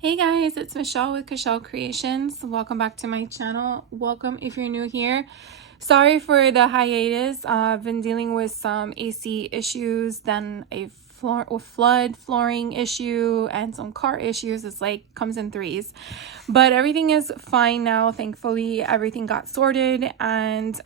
Hey guys, it's Michelle with Cashel Creations. Welcome back to my channel. Welcome if you're new here. Sorry for the hiatus. I've been dealing with some AC issues, then a flood flooring issue, and some car issues. It's like comes in threes. But everything is fine now. Thankfully, everything got sorted and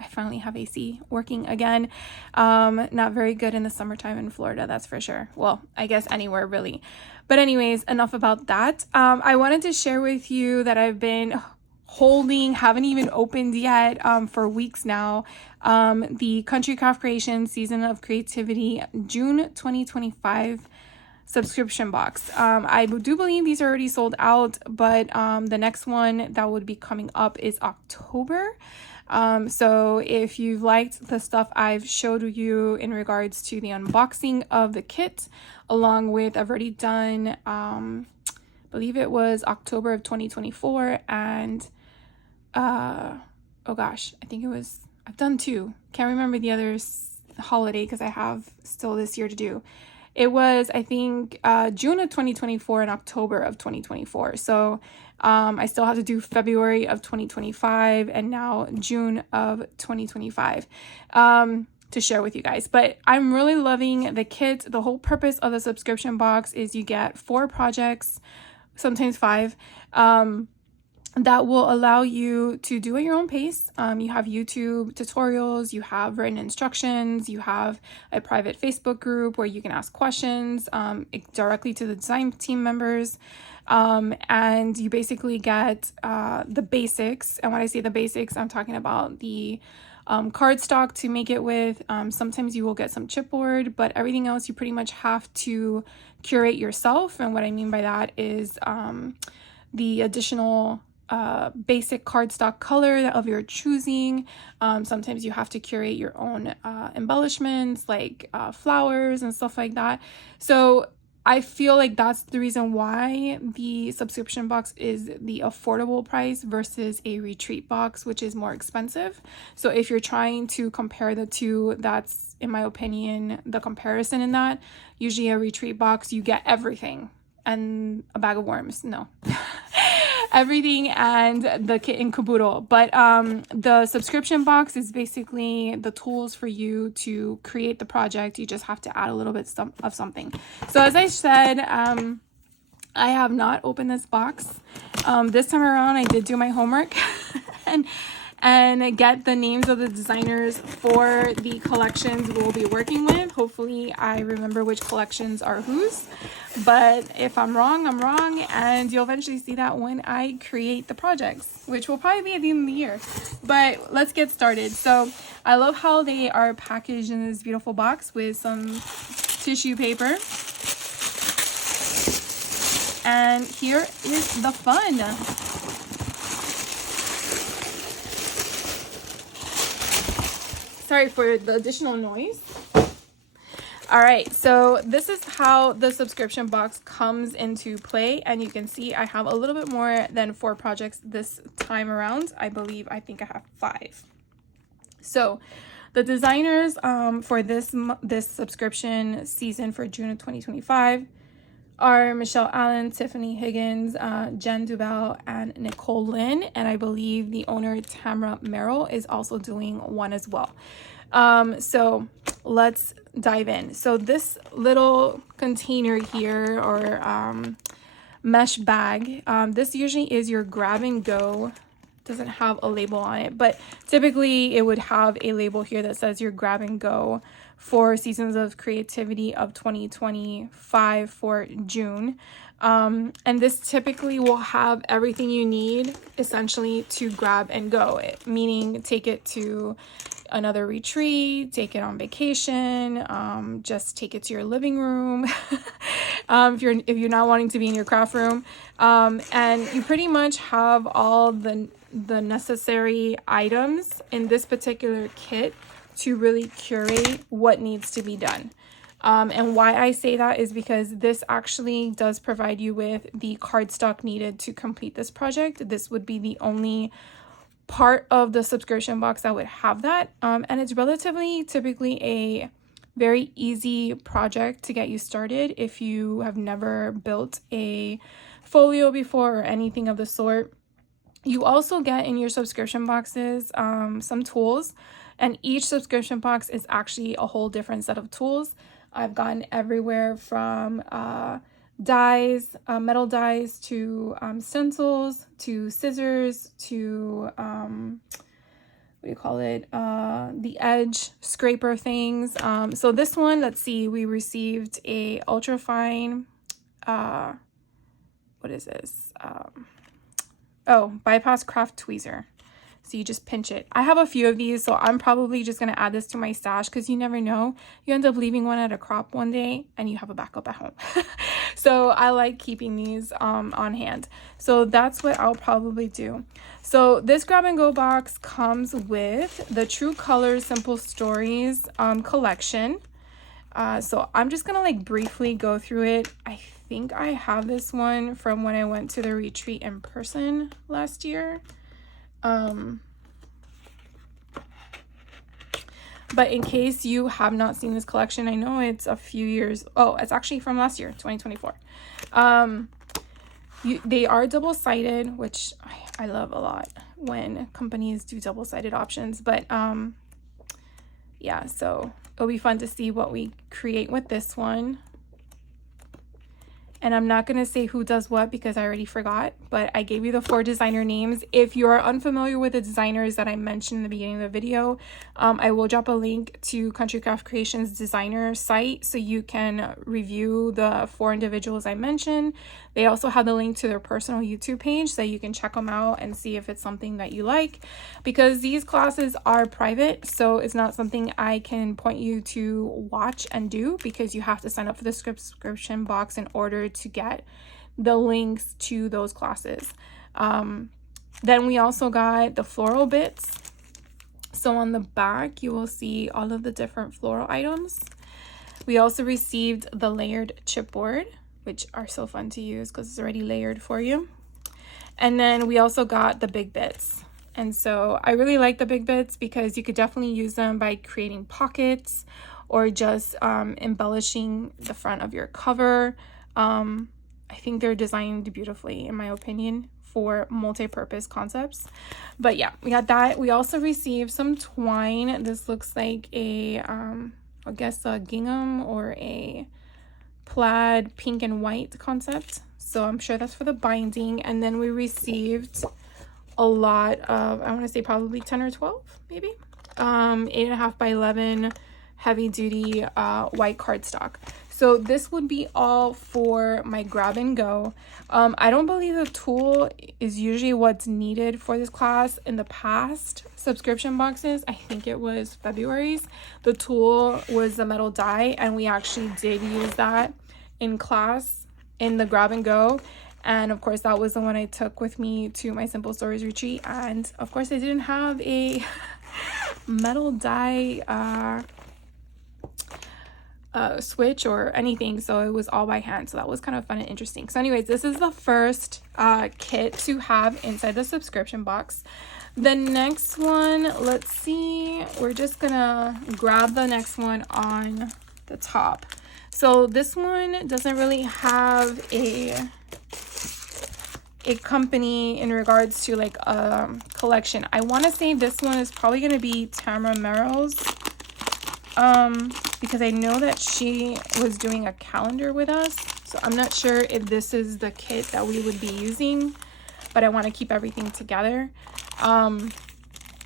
I finally have AC working again. Not very good in the summertime in Florida, that's for sure. Well, I guess anywhere really. But anyways, enough about that. I wanted to share with you that I've been haven't even opened yet for weeks now, the Country Craft Creation Season of Creativity June 2025 subscription box. I do believe these are already sold out, but the next one that would be coming up is October. So if you've liked the stuff I've showed you in regards to the unboxing of the kit, along with I've already done, believe it was October of 2024 and oh gosh, I think I've done two. Can't remember the other holiday because I have still this year to do. It was, I think, June of 2024 and October of 2024. So I still have to do February of 2025 and now June of 2025 to share with you guys. But I'm really loving the kit. The whole purpose of the subscription box is you get 4 projects, sometimes 5. That will allow you to do at your own pace. You have YouTube tutorials, you have written instructions, you have a private Facebook group where you can ask questions directly to the design team members. And you basically get the basics. And when I say the basics, I'm talking about the cardstock to make it with. Sometimes you will get some chipboard, but everything else you pretty much have to curate yourself. And what I mean by that is the additional basic cardstock color of your choosing. Sometimes you have to curate your own embellishments like flowers and stuff like that. So I feel like that's the reason why the subscription box is the affordable price versus a retreat box, which is more expensive. So if you're trying to compare the two, that's, in my opinion, the comparison in that. Usually a retreat box, you get everything and a bag of worms. No. Everything and the kit and caboodle. But the subscription box is basically the tools for you to create the project. You just have to add a little bit of something. So as I said, I have not opened this box. This time around I did do my homework and get the names of the designers for the collections we'll be working with. Hopefully I remember which collections are whose, but if I'm wrong, I'm wrong, and you'll eventually see that when I create the projects, which will probably be at the end of the year. But let's get started. So I love how they are packaged in this beautiful box with some tissue paper. And here is the fun. Sorry for the additional noise. All right, so this is how the subscription box comes into play, and you can see I have a little bit more than 4 projects this time around. I think I have 5. So the designers for this subscription season for June of 2025 are Michelle Allen, Tiffany Higgins, Jen Dubell, and Nicole Lynn. And I believe the owner, Tamara Merrill, is also doing one as well. So let's dive in. So this little container here, or mesh bag, this usually is your grab and go. Doesn't have a label on it, but typically it would have a label here that says your grab and go for Seasons of Creativity of 2025 for June. And this typically will have everything you need essentially to grab and go, meaning take it to another retreat, take it on vacation, just take it to your living room if you're not wanting to be in your craft room, and you pretty much have all the necessary items in this particular kit to really curate what needs to be done. And why I say that is because this actually does provide you with the cardstock needed to complete this project. This would be the only part of the subscription box that would have that. And it's relatively typically a Very easy project to get you started if you have never built a folio before or anything of the sort. You also get in your subscription boxes some tools, and each subscription box is actually a whole different set of tools. I've gotten everywhere from dies, metal dies, to stencils, to scissors, to what do you call it, the edge scraper things. So this one, let's see, we received a ultra fine, what is this, bypass craft tweezer. So you just pinch it. I have a few of these, so I'm probably just going to add this to my stash because you never know. You end up leaving one at a crop one day and you have a backup at home. So I like keeping these on hand. So that's what I'll probably do. So this grab and go box comes with the True Colors Simple Stories collection. So I'm just going to like briefly go through it. I think I have this one from when I went to the retreat in person last year. But in case you have not seen this collection, I know it's a few years. Oh, it's actually from last year, 2024. They are double-sided, which I love a lot when companies do double-sided options. But yeah, so it'll be fun to see what we create with this one. And I'm not going to say who does what because I already forgot, but I gave you the 4 designer names. If you are unfamiliar with the designers that I mentioned in the beginning of the video, I will drop a link to Country Craft Creations designer site so you can review the 4 individuals I mentioned. They also have the link to their personal YouTube page so you can check them out and see if it's something that you like, because these classes are private, so it's not something I can point you to watch and do because you have to sign up for the subscription box in order to get the links to those classes. Then we also got the floral bits. So on the back, you will see all of the different floral items. We also received the layered chipboard, which are so fun to use because it's already layered for you. And then we also got the big bits. And so I really like the big bits because you could definitely use them by creating pockets or just embellishing the front of your cover. I think they're designed beautifully, in my opinion, for multi-purpose concepts. But yeah, we got that. We also received some twine. This looks like a, I guess a gingham or a plaid pink and white concept. So I'm sure that's for the binding. And then we received a lot of, I want to say probably 10 or 12, maybe, 8.5 by 11 heavy duty white cardstock. So this would be all for my grab and go. I don't believe the tool is usually what's needed for this class. In the past subscription boxes, I think it was February's, the tool was the metal die, and we actually did use that in class in the grab and go. And of course, that was the one I took with me to my Simple Stories retreat. And of course, I didn't have a metal die switch or anything, so it was all by hand. So that was kind of fun and interesting. So anyways, this is the first kit to have inside the subscription box. The next one, let's see, we're just gonna grab the next one on the top. So this one doesn't really have a company in regards to like a collection. I want to say this one is probably going to be Tamara Merrill's, because I know that she was doing a calendar with us. So I'm not sure if this is the kit that we would be using, but I want to keep everything together.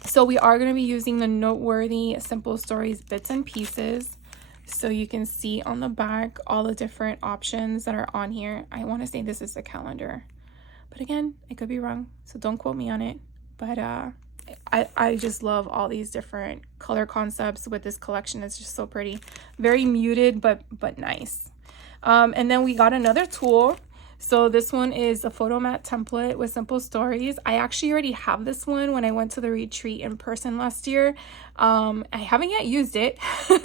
So we are going to be using the Noteworthy Simple Stories bits and pieces. So you can see on the back all the different options that are on here. I want to say this is the calendar, but again, I could be wrong, so don't quote me on it. But I just love all these different color concepts with this collection. It's just so pretty, very muted but nice. And then we got another tool. So this one is a photo mat template with Simple Stories. I actually already have this one when I went to the retreat in person last year. I haven't yet used it.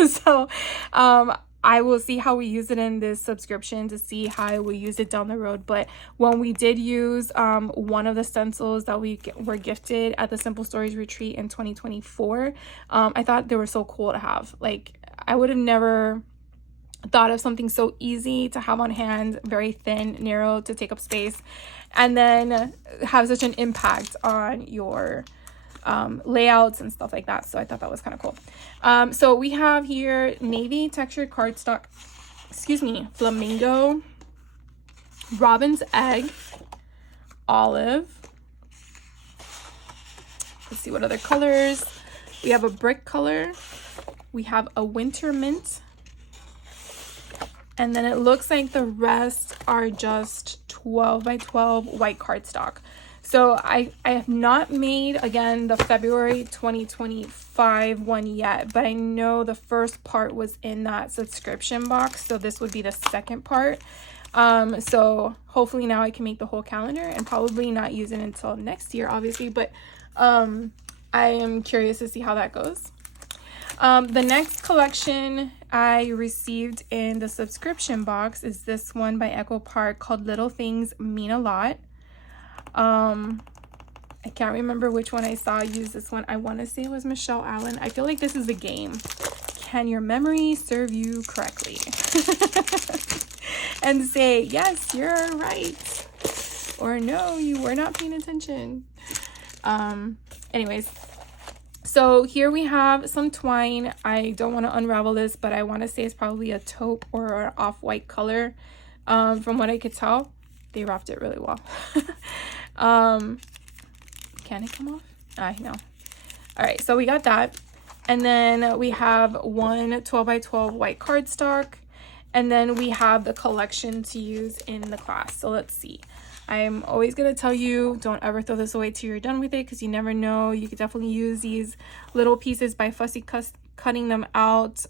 So I will see how we use it in this subscription to see how I will use it down the road. But when we did use one of the stencils that we were gifted at the Simple Stories retreat in 2024, I thought they were so cool to have. Like, I would have never thought of something so easy to have on hand, very thin, narrow, to take up space, and then have such an impact on your layouts and stuff like that. So I thought that was kind of cool. So we have here navy textured cardstock, flamingo, robin's egg, olive. Let's see what other colors. We have a brick color. We have a winter mint. And then it looks like the rest are just 12 by 12 white cardstock. So I have not made, again, the February 2025 one yet, but I know the first part was in that subscription box. So this would be the second part. So hopefully now I can make the whole calendar, and probably not use it until next year, obviously, but I am curious to see how that goes. The next collection I received in the subscription box is this one by Echo Park called Little Things Mean a Lot. I can't remember which one I saw use this one. I want to say it was Michelle Allen. I feel like this is a game. Can your memory serve you correctly? And say, yes, you're right. Or no, you were not paying attention. Anyways, so here we have some twine. I don't want to unravel this, but I want to say it's probably a taupe or an off-white color. From what I could tell, they wrapped it really well. Can it come off? No. All right, so we got that. And then we have one 12 by 12 white cardstock. And then we have the collection to use in the class. So let's see. I'm always going to tell you, don't ever throw this away till you're done with it, because you never know. You could definitely use these little pieces by Fussy cutting them out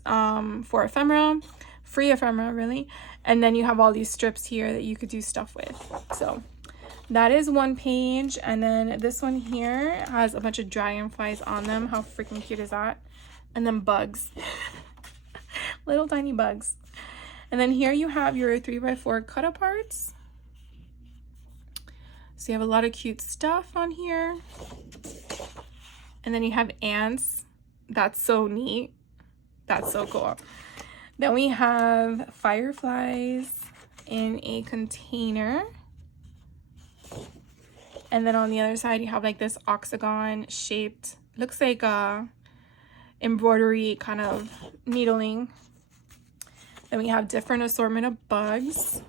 for ephemera, free ephemera, really. And then you have all these strips here that you could do stuff with. So that is one page. And then this one here has a bunch of dragonflies on them. How freaking cute is that? And then bugs. Little tiny bugs. And then here you have your 3x4 cut aparts. So you have a lot of cute stuff on here. And then you have ants. That's so neat. That's so cool. Then we have fireflies in a container. And then on the other side, you have like this octagon shaped, looks like a embroidery kind of needling. Then we have different assortment of bugs.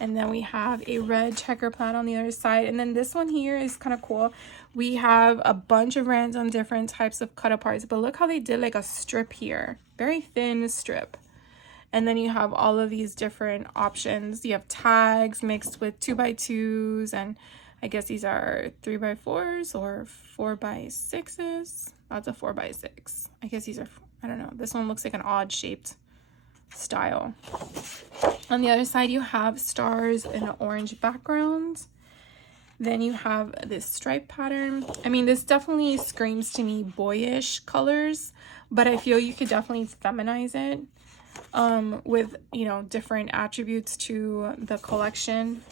And then we have a red checker plaid on the other side. And then this one here is kind of cool. We have a bunch of random different types of cut aparts, but look how they did like a strip here. Very thin strip. And then you have all of these different options. You have tags mixed with 2x2s, and I guess these are 3x4s or 4x6s. That's a 4x6. I guess these are, I don't know. This one looks like an odd shaped style. On the other side, you have stars in an orange background. Then you have this stripe pattern. I mean, this definitely screams to me boyish colors, but I feel you could definitely feminize it with, you know, different attributes to the collection,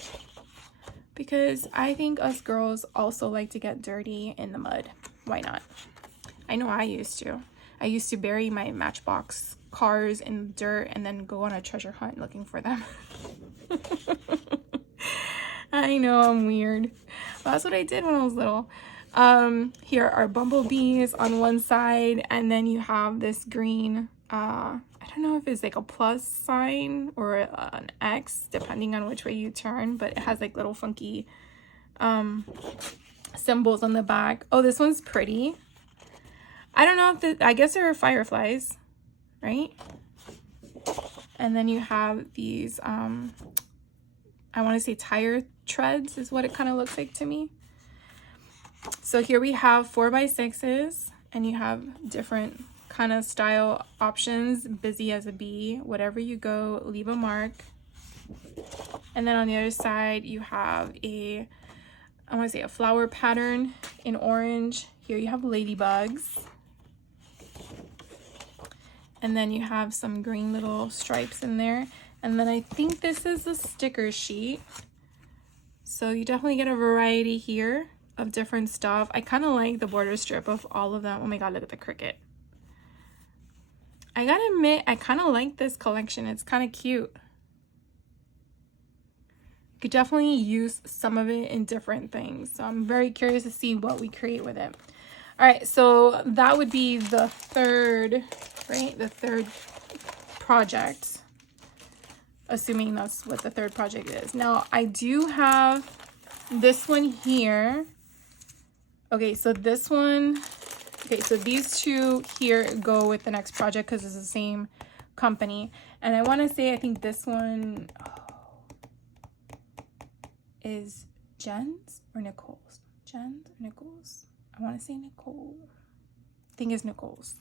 because I think us girls also like to get dirty in the mud. Why not? I know I used to. I used to bury my Matchbox cars in dirt and then go on a treasure hunt looking for them. I know I'm weird, but that's what I did when I was little. Here are bumblebees on one side, and then you have this green, I don't know if it's like a plus sign or an X, depending on which way you turn, but it has like little funky symbols on the back. Oh, this one's pretty. I don't know if I guess they're fireflies, right? And then you have these, I want to say tire treads is what it kind of looks like to me. So here we have 4x6s, and you have different kind of style options. Busy as a bee, whatever you go, leave a mark. And then on the other side, you have a, I want to say a flower pattern in orange. Here you have ladybugs. And then you have some green little stripes in there. And then I think this is a sticker sheet. So you definitely get a variety here of different stuff. I kind of like the border strip of all of them. Oh my god, look at the cricket. I gotta admit, I kind of like this collection. It's kind of cute. Could definitely use some of it in different things. So I'm very curious to see what we create with it. All right, so that would be the third, right? The third project, assuming that's what the third project is. Now, I do have this one here. Okay, so this one, okay, so these two here go with the next project because it's the same company. And I want to say, I think this one is Jen's or Nicole's. Jen's or Nicole's? I want to say Nicole. I think it's Nicole's.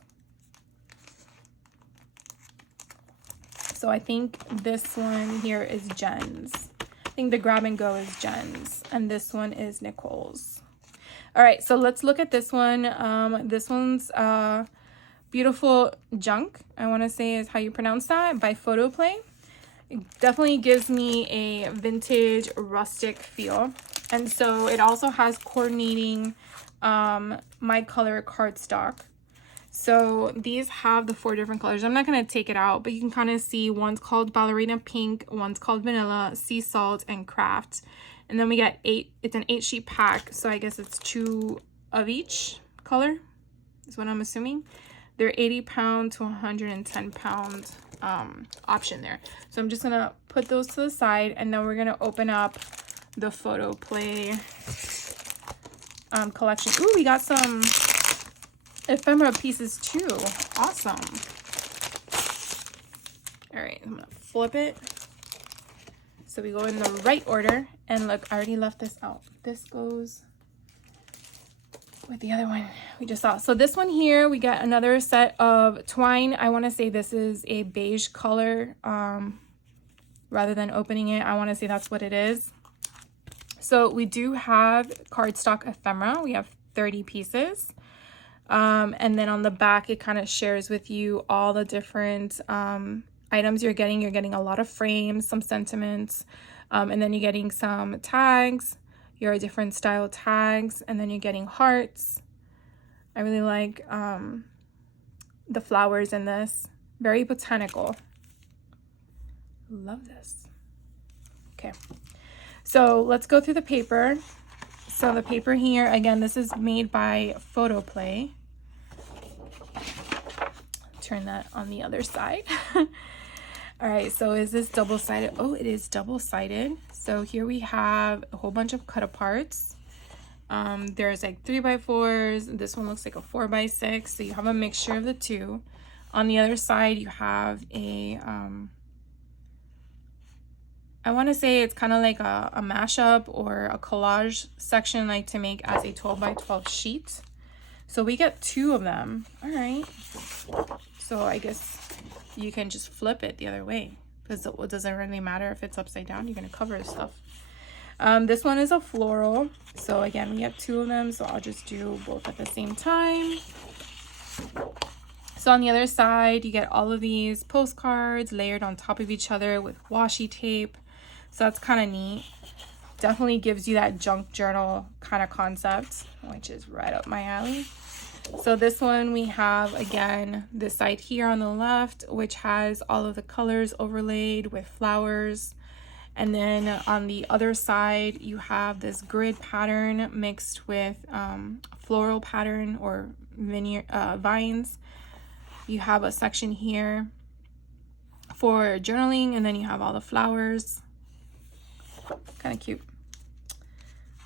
So I think this one here is Jen's. I think the grab and go is Jen's. And this one is Nicole's. All right, so let's look at this one. This one's Beautiful Junk, I want to say is how you pronounce that, by Photoplay. It definitely gives me a vintage rustic feel. And so it also has coordinating My Color cardstock. So these have the 4 different colors. I'm not going to take it out, but you can kind of see one's called Ballerina Pink, one's called Vanilla, Sea Salt, and Craft. And then we get 8, it's an 8-sheet pack. So I guess it's 2 of each color is what I'm assuming. They're 80 pound to 110 pound option there. So I'm just gonna put those to the side, and then we're gonna open up the Photoplay collection. Ooh, we got some ephemera pieces too. Awesome. All right, I'm gonna flip it so we go in the right order. And look, I already left this out. This goes with the other one we just saw. So this one here, we got another set of twine. I want to say this is a beige color. Rather than opening it, I want to say that's what it is. So we do have cardstock ephemera. We have 30 pieces. And then on the back, it kind of shares with you all the different items you're getting. You're getting a lot of frames, some sentiments, and then you're getting some tags. Your different style tags, and then you're getting hearts. I really like the flowers in this. Very botanical. Love this. Okay, so let's go through the paper. So the paper here, again, this is made by Photoplay. Turn that on the other side. All right, so is this double-sided? Oh, it is double-sided. So here we have a whole bunch of cut aparts. There's like 3x4s. This one looks like a 4x6. So you have a mixture of the two. On the other side, you have a, I want to say it's kind of like a mashup or a collage section, like to make as a 12x12 sheet. So we get 2 of them. All right. So I guess you can just flip it the other way, because it doesn't really matter if it's upside down. You're going to cover stuff. This one is a floral. So again, we have 2 of them. So I'll just do both at the same time. So on the other side, you get all of these postcards layered on top of each other with washi tape. So that's kind of neat. Definitely gives you that junk journal kind of concept, which is right up my alley. So this one we have, again, this side here on the left, which has all of the colors overlaid with flowers. And then on the other side, you have this grid pattern mixed with floral pattern or vines. You have a section here for journaling, and then you have all the flowers. Kind of cute.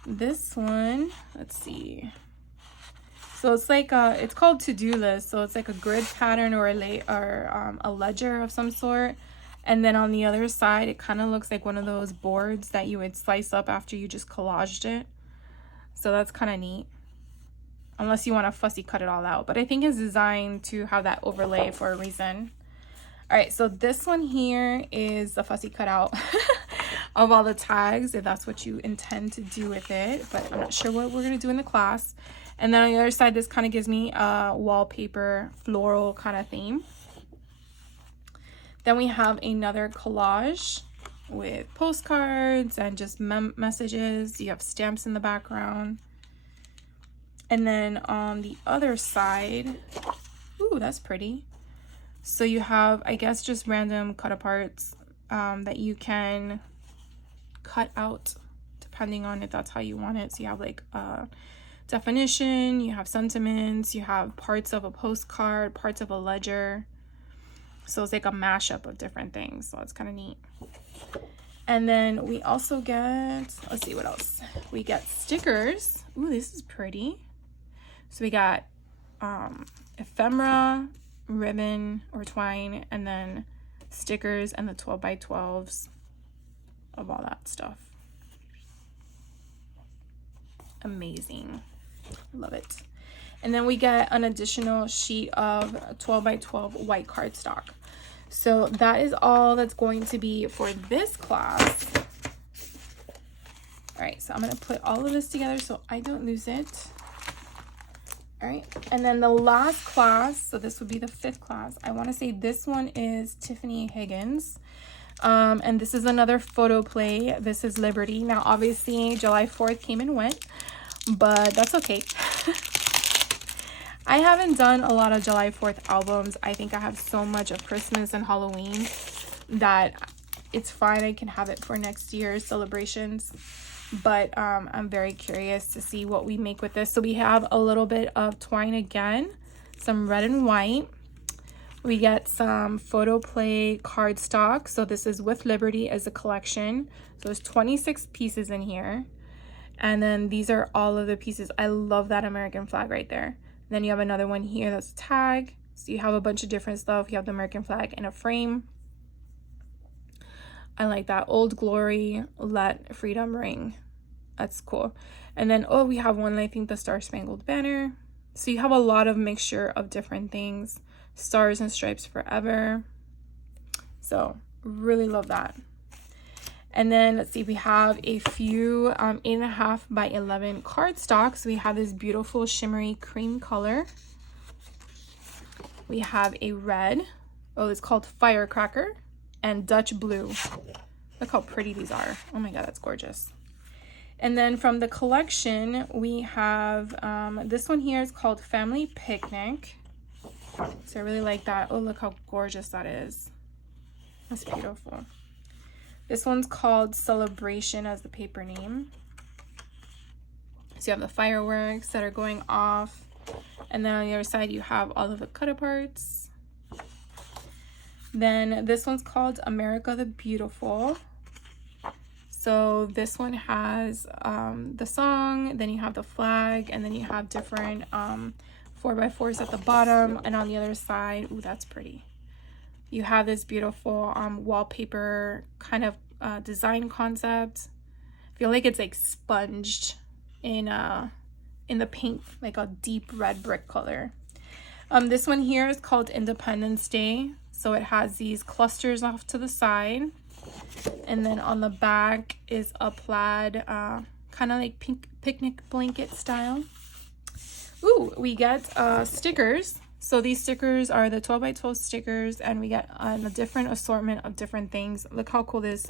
This one, let's see. So it's like it's called to-do list. So it's like a grid pattern or a ledger of some sort. And then on the other side, it kind of looks like one of those boards that you would slice up after you just collaged it. So that's kind of neat. Unless you want to fussy cut it all out. But I think it's designed to have that overlay for a reason. All right, so this one here is the fussy cutout of all the tags, if that's what you intend to do with it. But I'm not sure what we're going to do in the class. And then on the other side, this kind of gives me a wallpaper floral kind of theme. Then we have another collage with postcards and just messages. You have stamps in the background. And then on the other side, ooh, that's pretty. So you have, I guess, just random cut aparts that you can cut out depending on if that's how you want it. So you have like definition, you have sentiments, you have parts of a postcard, parts of a ledger. So it's like a mashup of different things. So it's kind of neat. And then we also get, let's see what else. We get stickers. Ooh, this is pretty. So we got ephemera, ribbon or twine, and then stickers and the 12 by 12s of all that stuff. Amazing. Love it. And then we get an additional sheet of 12 by 12 white cardstock. So that is all that's going to be for this class. All right, so I'm gonna put all of this together so I don't lose it. All right, and then the last class, so this would be the 5th class. I wanna say this one is Tiffany Higgins. And this is another photo play. This is Liberty. Now, obviously, July 4th came and went, but that's okay. I haven't done a lot of July 4th albums. I think I have so much of Christmas and Halloween that it's fine. I can have it for next year's celebrations. But I'm very curious to see what we make with this. So we have a little bit of twine again, some red and white. We get some photo play cardstock. So this is with Liberty as a collection. So there's 26 pieces in here. And then these are all of the pieces. I love that American flag right there. Then you have another one here that's a tag. So you have a bunch of different stuff. You have the American flag in a frame. I like that. Old Glory, Let Freedom Ring. That's cool. And then, oh, we have one, I think the Star Spangled Banner. So you have a lot of mixture of different things. Stars and Stripes Forever. So really love that. And then let's see, we have a few 8.5 by 11 cardstock. So we have this beautiful shimmery cream color. We have a red. Oh, it's called Firecracker and Dutch Blue. Look how pretty these are. Oh my God, that's gorgeous. And then from the collection, we have this one here is called Family Picnic. So I really like that. Oh, look how gorgeous that is. That's beautiful. This one's called Celebration as the paper name. So you have the fireworks that are going off. And then on the other side, you have all of the cut aparts. Then this one's called America the Beautiful. So this one has the song, then you have the flag, and then you have different 4x4s at the bottom. And on the other side, ooh, that's pretty. You have this beautiful wallpaper kind of design concept. I feel like it's like sponged in the paint, like a deep red brick color. This one here is called Independence Day. So it has these clusters off to the side. And then on the back is a plaid, kind of like pink picnic blanket style. Ooh, we get stickers. So these stickers are the 12 by 12 stickers, and we get a different assortment of different things. Look how cool this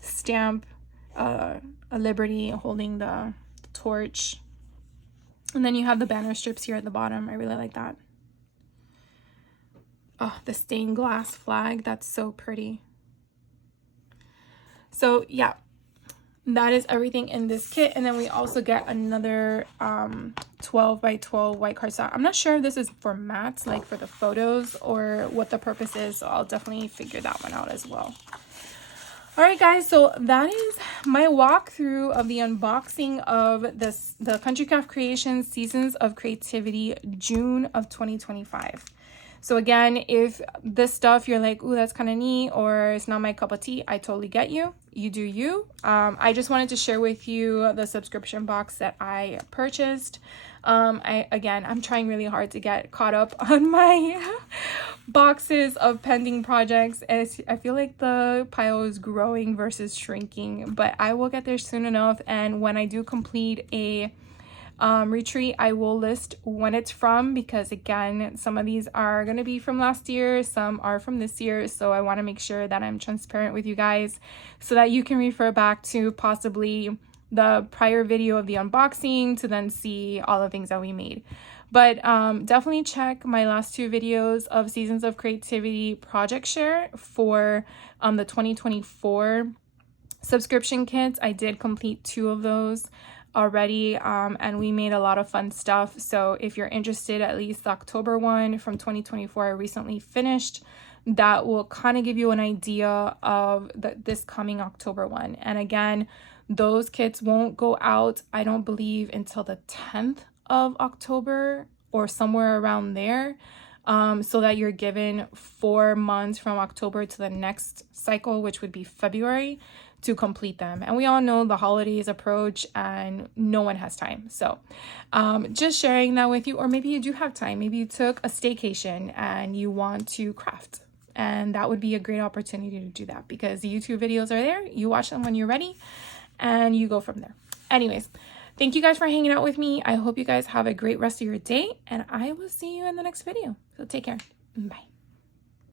stamp, a Liberty holding the torch. And then you have the banner strips here at the bottom. I really like that. Oh, the stained glass flag. That's so pretty. So yeah, that is everything in this kit. And then we also get another 12 by 12 white cardstock. I'm not sure if this is for mats, like for the photos, or what the purpose is. So I'll definitely figure that one out as well. All right, guys, so that is my walkthrough of the unboxing of the Country Craft Creations Seasons of Creativity June of 2025. So again, if this stuff you're like, ooh, that's kind of neat, or it's not my cup of tea, I totally get you. You do you. I just wanted to share with you the subscription box that I purchased. I'm trying really hard to get caught up on my boxes of pending projects. I feel like the pile is growing versus shrinking, but I will get there soon enough. And when I do complete a retreat, I will list when it's from, because again, some of these are going to be from last year, some are from this year, so I want to make sure that I'm transparent with you guys so that you can refer back to possibly the prior video of the unboxing to then see all the things that we made. But definitely check my last 2 videos of Seasons of Creativity project share for the 2024 subscription kits. I did complete 2 of those already, and we made a lot of fun stuff. So if you're interested, at least the October one from 2024 I recently finished, that will kind of give you an idea of this coming October one. And again, those kits won't go out, I don't believe, until the 10th of October or somewhere around there, so that you're given 4 months from October to the next cycle, which would be February, to complete them. And we all know the holidays approach and no one has time. So just sharing that with you. Or maybe you do have time. Maybe you took a staycation and you want to craft. And that would be a great opportunity to do that, because the YouTube videos are there. You watch them when you're ready and you go from there. Anyways, thank you guys for hanging out with me. I hope you guys have a great rest of your day, and I will see you in the next video. So take care. Bye.